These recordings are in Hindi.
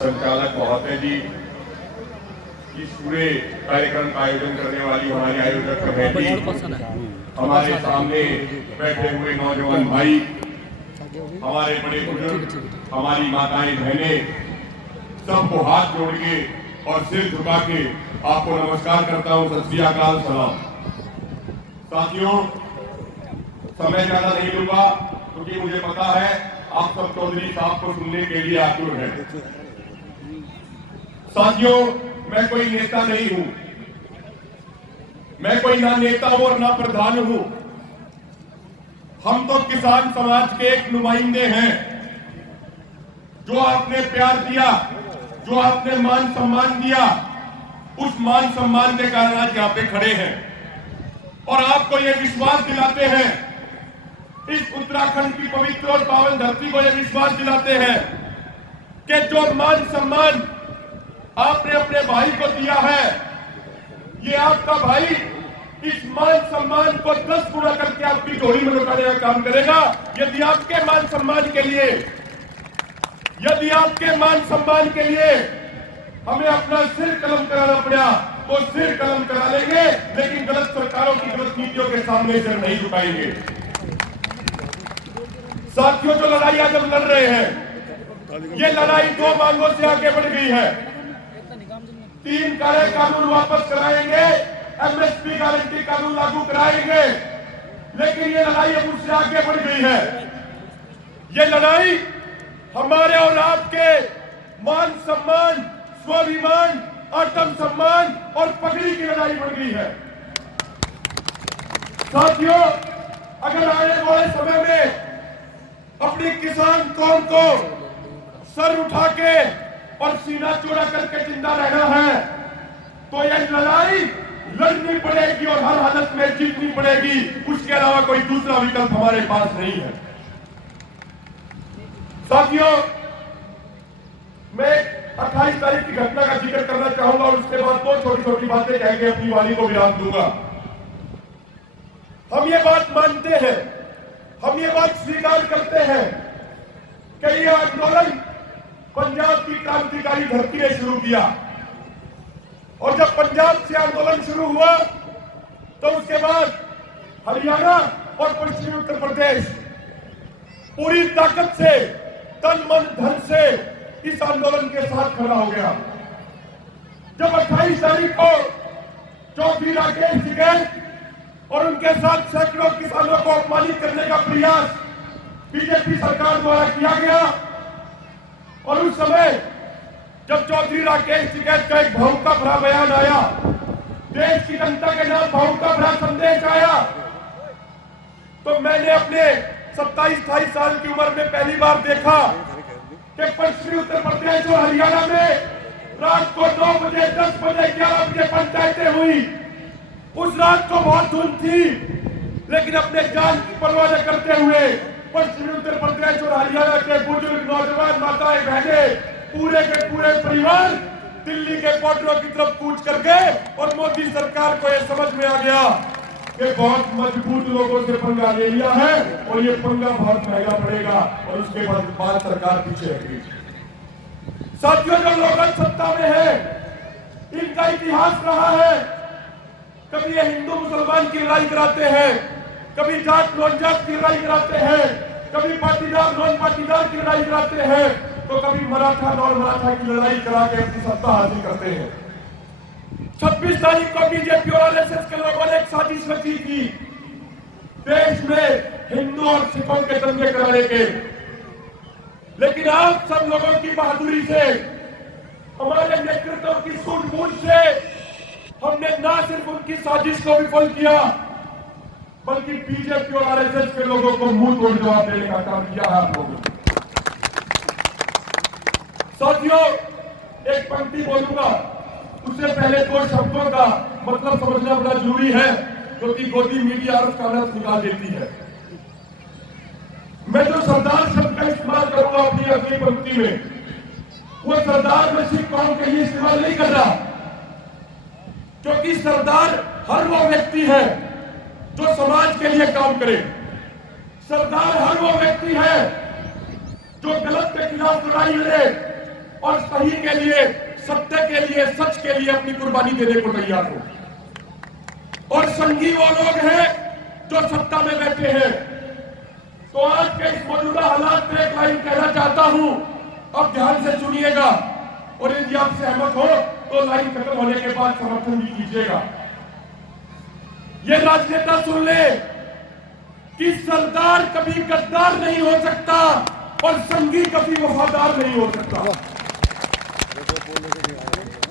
संचालक महोदय जी, इस पूरे कार्यक्रम का आयोजन करने वाली हमारी आयोजक कमेटी, हमारे सामने बैठे हुए नौजवान भाई, हमारे बड़े बुजुर्ग, हमारी माताएं बहनें, सबको हाथ जोड़ के और सिर झुका के आपको नमस्कार करता हूं। सत श्री अकाल, सलाम। साथियों, समय ज्यादा नहीं लूंगा क्योंकि मुझे पता है आप सब चौधरी साहब को सुनने के लिए आतुर हैं। साथियों, मैं कोई नेता नहीं हूं, मैं कोई ना नेता हूं और ना प्रधान हूं। हम तो किसान समाज के एक नुमाइंदे हैं। जो आपने प्यार दिया, जो आपने मान सम्मान दिया, उस मान सम्मान के कारण आज यहां पे खड़े हैं और आपको यह विश्वास दिलाते हैं, इस उत्तराखंड की पवित्र और पावन धरती को यह विश्वास दिलाते हैं कि जो मान सम्मान आपने अपने भाई को दिया है, ये आपका भाई इस मान सम्मान को 10 गुना करके आपकी झोली में लौटाने का काम करेगा। यदि आपके मान सम्मान के लिए, यदि आपके मान सम्मान के लिए हमें अपना सिर कलम कराना पड़ा तो सिर कलम करा लेंगे, लेकिन गलत सरकारों की गलत नीतियों के सामने सिर नहीं झुकाएंगे। साथियों, जो लड़ाई आज हम लड़ रहे हैं, ये लड़ाई 2 मांगों से आगे बढ़ गई है। 3 काले कानून वापस कराएंगे, एमएसपी गारंटी कानून लागू कराएंगे, लेकिन ये लड़ाई अब उससे आगे बढ़ गई है। ये लड़ाई हमारे और आपके मान सम्मान, स्वाभिमान, आत्म सम्मान और पगड़ी की लड़ाई बढ़ गई है। साथियों, अगर आने वाले समय में अपनी किसान कौम को सर उठा के और सीना चौड़ा करके जिंदा रहना है तो यह लड़ाई लड़नी पड़ेगी और हर हालत में जीतनी पड़ेगी। उसके अलावा कोई दूसरा विकल्प हमारे पास नहीं है। साथियों, मैं 28 तारीख की घटना का जिक्र करना चाहूंगा और उसके बाद 2 छोटी छोटी बातें कह के अपनी वाणी को विराम दूंगा। हम ये बात मानते हैं, हम ये बात स्वीकार करते हैं कि यह आंदोलन पंजाब की क्रांतिकारी धरती ने शुरू किया और जब पंजाब से आंदोलन शुरू हुआ तो उसके बाद हरियाणा और पश्चिमी उत्तर प्रदेश पूरी ताकत से, तन मन धन से इस आंदोलन के साथ खड़ा हो गया। जब 28 तारीख को चौधरी राकेश टिकैत और उनके साथ सैकड़ों किसानों को अपमानित करने का प्रयास बीजेपी सरकार द्वारा किया गया और उस समय जब चौधरी राकेश टिकैत का एक भावुका भरा बयान आया, देश की जनता के नाम भावुका भरा संदेश आया, तो मैंने अपने 27-28 साल की उम्र में पहली बार देखा कि पश्चिमी उत्तर प्रदेश और हरियाणा में रात को 9 बजे, 10 बजे, 11 बजे पंचायतें हुई। उस रात को बहुत धुंध थी, लेकिन अपने जान की परवाह न करते हुए पश्चिमी उत्तर प्रदेश और हरियाणा के बुजुर्ग, नौजवान, माताएं, बहनें, पूरे के पूरे परिवार दिल्ली के बॉर्डरों की तरफ कूच कर गए और मोदी सरकार को यह समझ में आ गया कि बहुत मजबूत लोगों से पंगा ले लिया है और ये पंगा बहुत महंगा पड़ेगा और उसके बाद सरकार पीछे हटी। साथियों, जो लोग सत्ता में है, इनका इतिहास रहा है, कभी ये हिंदू मुसलमान की लड़ाई कराते हैं, कभी जात नॉन जात की लड़ाई कराते हैं, कभी पाटीदार नॉन पाटीदार की लड़ाई कराते हैं, तो कभी मराठा नॉन मराठा की लड़ाई करा के अपनी सत्ता हासिल करते हैं। 26 तारीख को बीजेपी और आरएसएस के लोगों ने एक साजिश रची थी देश में हिंदू और सिखों के दंगे कराने के, लेकिन आप सब लोगों की बहादुरी से, हमारे नेतृत्व की सूझबूझ से हमने न सिर्फ उनकी साजिश को विफल किया बल्कि बीजेपी और आरएसएस के लोगों को मुंह तोड़ जवाब देने का काम किया है आप लोगों ने। साथियों, एक पंक्ति बोलूंगा, उससे पहले 2 शब्दों का मतलब समझना बड़ा जरूरी है, क्योंकि गोदी मीडिया उसका अर्थ निकाल देती है। मैं जो सरदार शब्द का इस्तेमाल करूंगा अपनी अगली पंक्ति में, वो सरदार में सिर्फ कौम के लिए इस्तेमाल नहीं कर रहा, क्योंकि सरदार हर वो व्यक्ति है जो समाज के लिए काम करे। सरदार हर वो व्यक्ति है जो गलत के खिलाफ लड़ाई लड़े, और सही के लिए, सत्य के लिए, सच के लिए अपनी कुर्बानी देने को तैयार हो। और संगी वो लोग हैं जो सत्ता में बैठे हैं। तो आज के इस मौजूदा हालात में एक लाइन कहना चाहता हूं, अब ध्यान से सुनिएगा और यदि आप सहमत हो तो लाइन खत्म होने के बाद समर्थन भी कीजिएगा। ये राजनेता सुन ले कि सरदार कभी गद्दार नहीं हो सकता और संगी कभी वफादार नहीं हो सकता।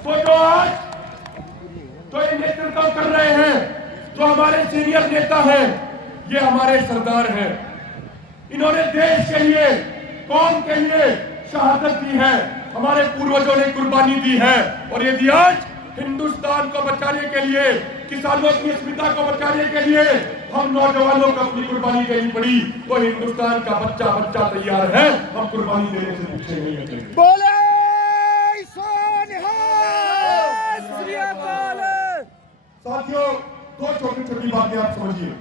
तो जो आज जो ये नेतृत्व कर रहे हैं, जो हमारे सीनियर नेता हैं, ये हमारे सरदार हैं। इन्होंने देश के लिए, कौम के लिए शहादत दी है, हमारे पूर्वजों ने कुर्बानी दी है। और यदि आज हिंदुस्तान को बचाने के लिए, किसानों की अस्मिता को बचाने के लिए हम नौजवानों को अपनी कुर्बानी देनी पड़ी, तो हिंदुस्तान का बच्चा बच्चा तैयार है, हम कुर्बानी देने से पीछे नहीं हटेंगे। बोले साथियों, दो छोटी छोटी बातें आप समझिए।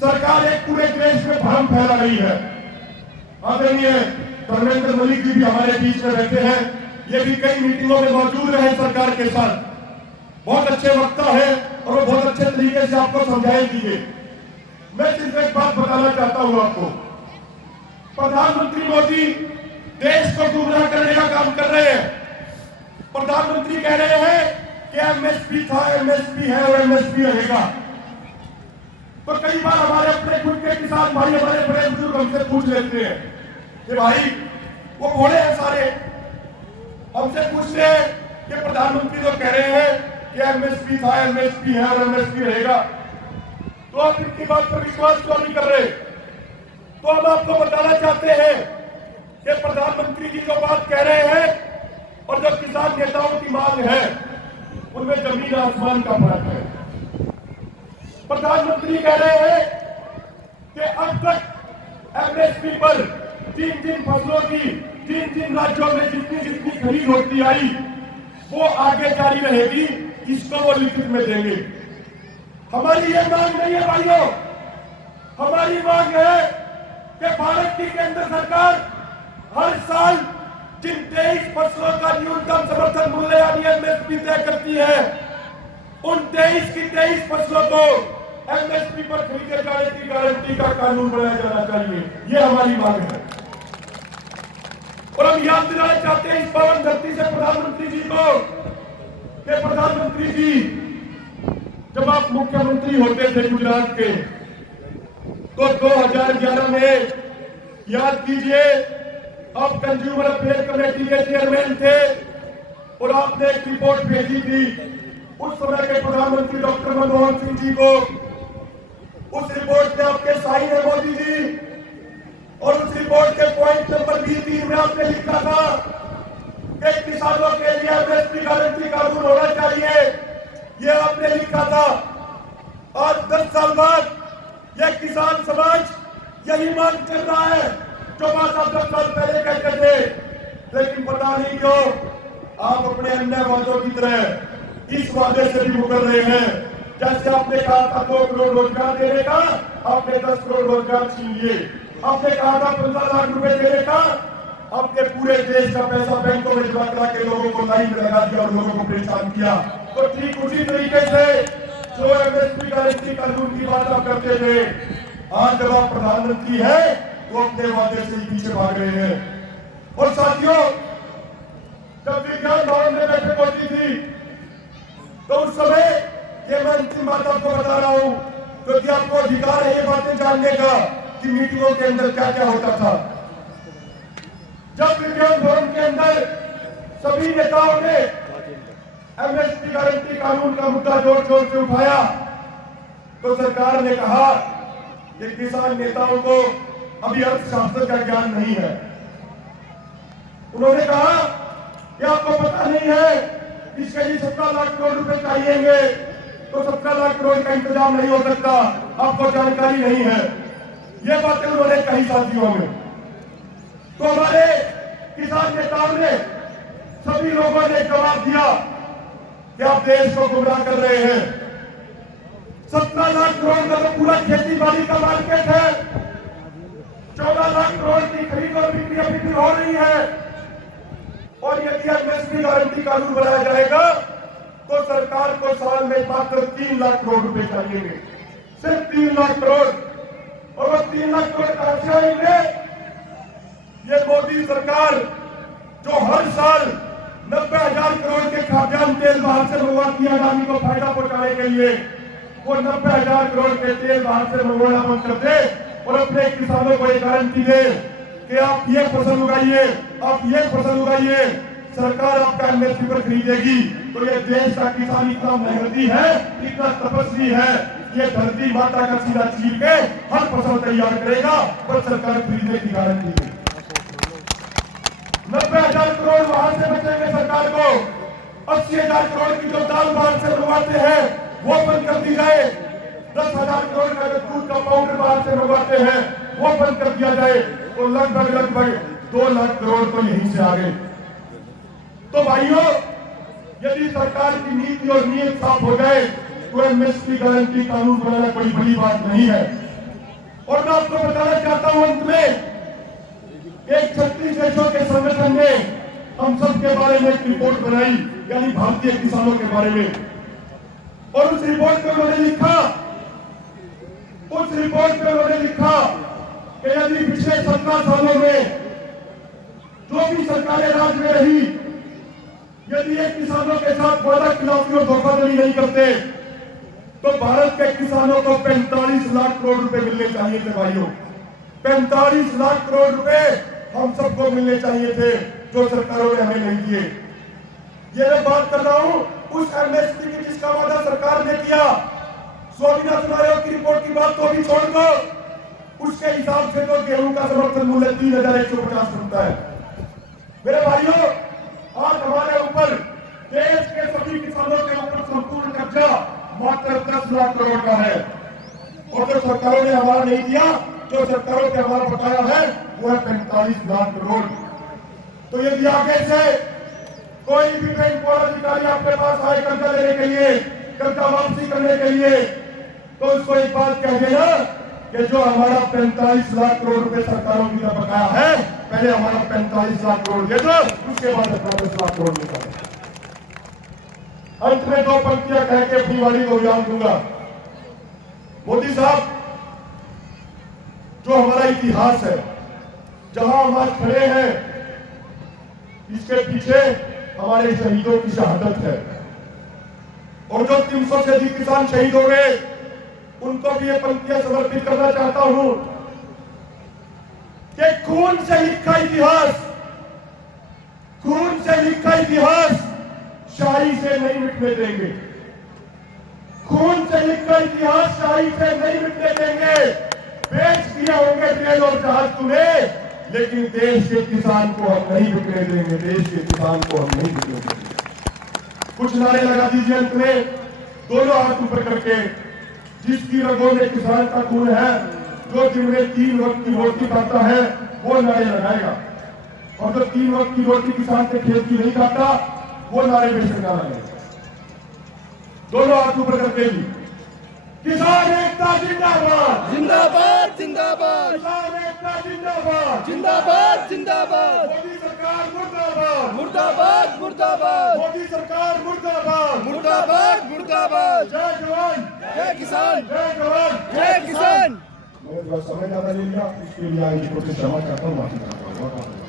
सरकार एक पूरे देश में भ्रम फैला रही है। आदरणीय धर्मेंद्र मलिक जी भी हमारे बीच में रहते हैं, ये भी कई मीटिंगों में मौजूद रहे सरकार के साथ। बहुत अच्छे वक्ता है और वो बहुत अच्छे तरीके से आपको समझाएंगे। मैं सिर्फ एक बात बताना चाहता हूं आपको, प्रधानमंत्री मोदी देश को गुमराह करने का काम कर रहे हैं। प्रधानमंत्री कह रहे हैं कि एमएसपी था, एमएसपी है और एमएसपी रहेगा। तो कई बार हमारे अपने खुद के किसान भाई, हमारे बड़े बुजुर्ग हमसे पूछ लेते हैं कि भाई वो घोड़े हैं सारे, हमसे पूछते हैं कि प्रधानमंत्री तो कह रहे हैं कि एमएसपी था, एमएसपी है और एमएसपी रहेगा, तो आप इनकी बात पर विश्वास क्यों नहीं कर रहे? तो हम आपको बताना चाहते हैं कि प्रधानमंत्री जी जो बात कह रहे हैं और जो किसान नेताओं की मांग है, उनमें जमीन आसमान का फर्क है। प्रधानमंत्री कह रहे हैं कि अब तक एमएसपी पर जिन फसलों की जिन राज्यों में जितनी खरीद होती आई, वो आगे जारी रहेगी, इसको वो लिखित में देंगे। हमारी ये मांग नहीं है भाइयों, हमारी मांग है कि भारत की केंद्र सरकार हर साल जिन 23 फसलों का न्यूनतम समर्थन मूल्य यानी एमएसपी तय करती है, उन 23 की 23 फसलों को एमएसपी पर खरीदे जाने की गारंटी का कानून बनाया जाना चाहिए। ये हमारी मांग है। और हम याद दिलाना चाहते हैं इस पावन धरती से प्रधानमंत्री जी को कि प्रधानमंत्री जी, जब आप मुख्यमंत्री होते थे गुजरात के, तो 2011 में याद कीजिए आप कंज्यूमर अफेयर कमेटी के चेयरमैन थे और आपने एक रिपोर्ट भेजी थी उस समय के प्रधानमंत्री डॉक्टर मनमोहन सिंह जी को। उस रिपोर्ट में आपके साइन है मोदी जी, और उस रिपोर्ट के पॉइंट नंबर 3 में आपने लिखा था कि किसानों के लिए एमएसपी गारंटी कानून होना चाहिए। ये आपने लिखा था। आज 10 साल बाद यह किसान समाज यही मांग कर रहा है जो बात आप 10 साल पहले कहते थे। लेकिन पता नहीं क्यों आप अपने अन्य वादों की तरह इस वादे से भी मुकर रहे हैं। जैसे आपने कहा था 2 करोड़ रोजगार देने का, आपने 10 करोड़ रोजगार छीन लिए। आपने कहा था 15 लाख रुपए देने का, आपने पूरे देश का पैसा बैंकों में जमा करा के लोगों को लाइन में लगा दिया और लोगों को परेशान किया। तो ठीक उसी तरीके से जो एमएसपी गारंटी कानून की बात आप करते थे, आज जब आप प्रधानमंत्री हैं तो अपने वादे से ही पीछे भाग रहे हैं। और साथियों, जब विज्ञान भवन में बैठक होती थी तो उस समय ये मैं अंतिम बात आपको बता रहा हूं, क्योंकि आपको अधिकार है ये बातें जानने का कि मीटिंगों के अंदर क्या क्या होता था। जब विज्ञान भवन के अंदर सभी नेताओं ने एमएसपी गारंटी कानून का मुद्दा जोर शोर से उठाया, तो सरकार ने कहा कि किसान नेताओं को अभी अर्थशास्त्र का ज्ञान नहीं है। उन्होंने कहा कि आपको पता नहीं है इसके लिए 17 लाख करोड़ रुपए चाहिएंगे, तो 17 लाख करोड़ का इंतजाम नहीं हो सकता, आपको जानकारी नहीं है। ये बातें उन्होंने कही साथियों में। तो हमारे किसान नेताओं ने, सभी लोगों ने जवाब दिया कि आप देश को गुमराह कर रहे हैं। 17 लाख करोड़ का तो पूरा खेती बाड़ी का मार्केट है, 14 लाख करोड़ की खरीद और बिक्री अभी भी हो रही है। और यदि एमएसपी गारंटी कानून बनाया जाएगा तो सरकार को साल में मात्र 3 लाख करोड़ रुपए चाहिए, सिर्फ 3 लाख करोड़। और वो 3 लाख करोड़ कहां से आएंगे? ये मोदी सरकार जो हर साल 90,000 करोड़ के खाद्यान्न तेल बाहर से मंगवाती है आदमी को फायदा पहुंचाने के लिए, वो 90,000 करोड़ के तेल बाहर से मंगवाना बंद कर दे और अपने किसानों को एक गारंटी दे कि आप ये फसल उगाइए, आप ये फसल उगाइए, सरकार आपका एमएसपी पर खरीदेगी। तो ये देश का किसान इतना मेहनती है, इतना तपस्वी है, ये धरती माता का सीधा चीर के हर फसल तैयार करेगा, पर सरकार खरीदने की गारंटी है। 90,000 करोड़ वहां से बचेंगे सरकार को। 80,000 करोड़ की जो दाल बाहर से मंगवाते हैं वो बंद कर दी जाए। 10,000 करोड़ का जो दूध का पाउडर बाहर से मंगवाते हैं वो बंद कर दिया जाए। तो लगभग 2 लाख करोड़ तो यहीं से आ गए। तो भाइयों, यदि सरकार की नीति और नीयत साफ हो जाए तो एमएसपी गारंटी कानून बनाना कोई बड़ी बात नहीं है। और मैं आपको बताना चाहता हूं अंत में, एक 36 देशों के संगठन ने हम सब के बारे में एक रिपोर्ट बनाई, यानी भारतीय किसानों के बारे में। और उस रिपोर्ट में उन्होंने लिखा कि यदि पिछले 17 सालों में जो भी सरकारें राज में रही, यदि ये किसानों के साथ वादा खिलाफी और धोखाधड़ी नहीं करते तो भारत के किसानों को 45 लाख करोड़ रुपए मिलने चाहिए थे। भाइयों, 45 लाख करोड़ रुपए हम सबको मिलने चाहिए थे, जो सरकारों ने हमें नहीं दिए। ये मैं बात कर रहा हूं उस एमएसपी की जिसका वादा सरकार ने किया। स्वामीनाथन आयोग की रिपोर्ट की बात तो अभी छोड़ दो, उसके हिसाब से तो गेहूं का समर्थन मूल्य 3,150 बनता है। मेरे भाइयों, आज हमारे ऊपर देश के सभी किसानों के ऊपर संपूर्ण कब्जा मात्र 10 लाख करोड़ का है। और जो सरकारों ने हमारा नहीं दिया, जो सरकारों के हमारा बकाया है वो है 45 लाख करोड़। तो यदि आगे से कोई भी बैंक वाला अधिकारी आपके पास आए कर्जा लेने के लिए, कर्जा वापसी करने के लिए, तो उसको एक बात कह देना कि जो हमारा 45 लाख करोड़ रुपए सरकारों की तरफ बकाया है, पहले हमारा 45 लाख करोड़ दे दो, उसके बाद 10 लाख करोड़ निकालो। अंत में 2 पंक्तियां कह के अपनी वाणी को विराम दूंगा। मोदी साहब, जो हमारा इतिहास है, जहां हम आज खड़े हैं, इसके पीछे हमारे शहीदों की शहादत है। और जो 300 से अधिक किसान शहीद हो गए, उनको भी ये पंक्तियां समर्पित करना चाहता हूं कि खून से लिखा इतिहास शाही से नहीं मिटने देंगे। खून से लिखा इतिहास शाही से नहीं मिटने देंगे। बेच दिया होंगे रेल और जहाज तुम्हें, लेकिन देश के किसान को हम नहीं बिकने देंगे। देश के किसान को हम नहीं बिकने देंगे। कुछ नारे लगा दीजिए अंत में, दोनों हाथ ऊपर करके। जिसकी रगों में किसान का खून है, जो दिन में 3 वक्त की रोटी खाता है, वो नारे लगाएगा। और जो 3 वक्त की रोटी किसान के खेत की नहीं खाता, वो नारे में शंका लगाएगा। दोनों हाथ ऊपर करके भी। किसान एकता जिंदाबाद, जिंदाबाद जिंदाबाद, किसान एकता जिंदाबाद, जिंदाबाद जिंदाबाद, मोदी सरकार मुर्दाबाद, मुर्दाबाद मुर्दाबाद, मोदी सरकार मुर्दाबाद, मुर्दाबाद मुर्दाबाद। जय जवान, जय किसान, जय जवान, जय किसान। मैं समय ज्यादा ले लिया, इसके लिए आपकी कोशिश क्षमा चाहता हूँ, माफी चाहता हूँ।